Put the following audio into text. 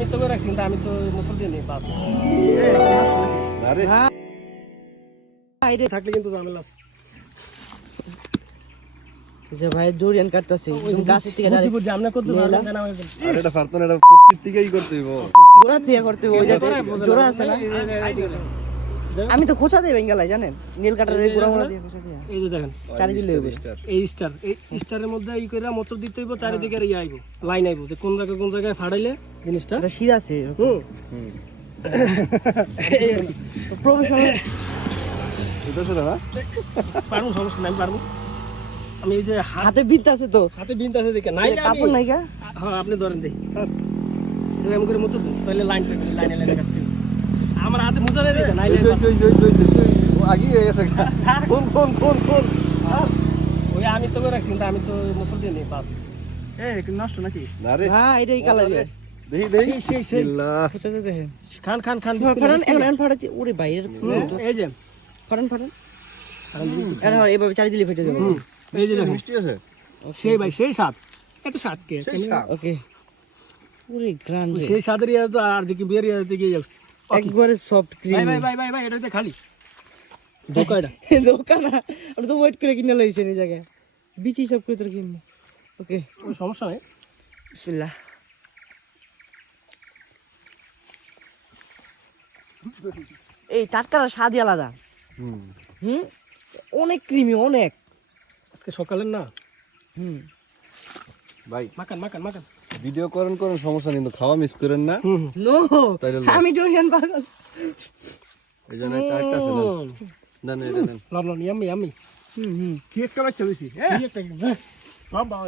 আমি তো রাখছি কিন্তু আমি তো মুসলমান নেই বাস। আরে থাকলে কিন্তু ঝামেলা যে ভাই ডোরিয়ান কাটতাছি গাছের থেকে ডাইরেক্ট বুঝছি, আমরা করতে পারলাম না, এটা এটা থেকেই করতে হইব। জোড়া দিয়ে জোড়া আছে না? আমি তো খোঁচা দেই বেঙ্গালাই জানেন? নীল কাটার এই গুড়া না? দিয়ে খোঁচা দিয়ে। এই যে দেখেন। চারি দিলে হবে এই স্টার এই স্টারের মধ্যে ই করে মোচর দিতে হইব চারিদিকে আর ইয়ে আইব লাইন আইব যে কোন জায়গায় কোন জায়গায় ফাড়াইলে জিনিসটা। এটা শিরা আছে হুম হুম। প্রফেশনাল এটা ছিল না? পারব সমস্যা নাই আমি পারব। আমি এই যে হাতে বিদ্যা আছে তো। হাতে বিনতে আছে দেখে। নাই কাপড় নাই কা হ্যাঁ আপনি ধরেন দেই। স্যার এরকম করে মুচর দিন তাহলে লাইন পেয়ে লাইনে লাইনে কাটতে হইব। আমার হাতে মুচা দেয় দেখে নাই ওই ওই ওই ওই ওই যে, ওই যে। ও আগেই হয়ে। গেছে কোন কোন কোন? কোন ওই আমি তো করে রাখছি আমি তো মুসলমান নেই বাস। নষ্ট নাকি? না রে। হ্যাঁ এটাই কালার দেখি দেখি। সেই সেই দিয়ে দেখেন? খান খান খান ফাটান এখন এখন ফাটাতে ওরে বাইরের এই যে। এখন এইভাবে চারি দিলে ফেটে যাবে। এই যে মিষ্টি আছে। সেই ভাই সেই এত স্বাদ কে? ওকে। ওরে গ্রান্ড সেই তো আর যে কি বিয়ের ইয়ে যাচ্ছে একবারে সফট ভাই ক্রিম ভাই ভাই ভাই ভাই এটাতে খালি। দোকানটা দোকান আমি তো ওয়েট করে কিনে লইছে এই জায়গায়। বিচি সব করে তোর কিনবো। ওকে। কোনো সমস্যা নাই। বিসমিল্লাহ। এই টাটকার স্বাদই আলাদা। হুম। হুম? অনেক ক্রিমি অনেক। আজকে সকালের না? হুম। ভাই। মাকান মাকান মাকান ভিডিও করেন করেন সমস্যা নেই, কিন্তু খাওয়া মিস করেন না। নো আমি ডোরিয়ান পাগল। এই জন্য একটা একটা আছে নেন। নেন এটা লন লন ইয়ামি ইয়াম্মি হুম হুম। কি একটা বাচ্চা হ্যাঁ? কি একটা হ্যাঁ? বাবা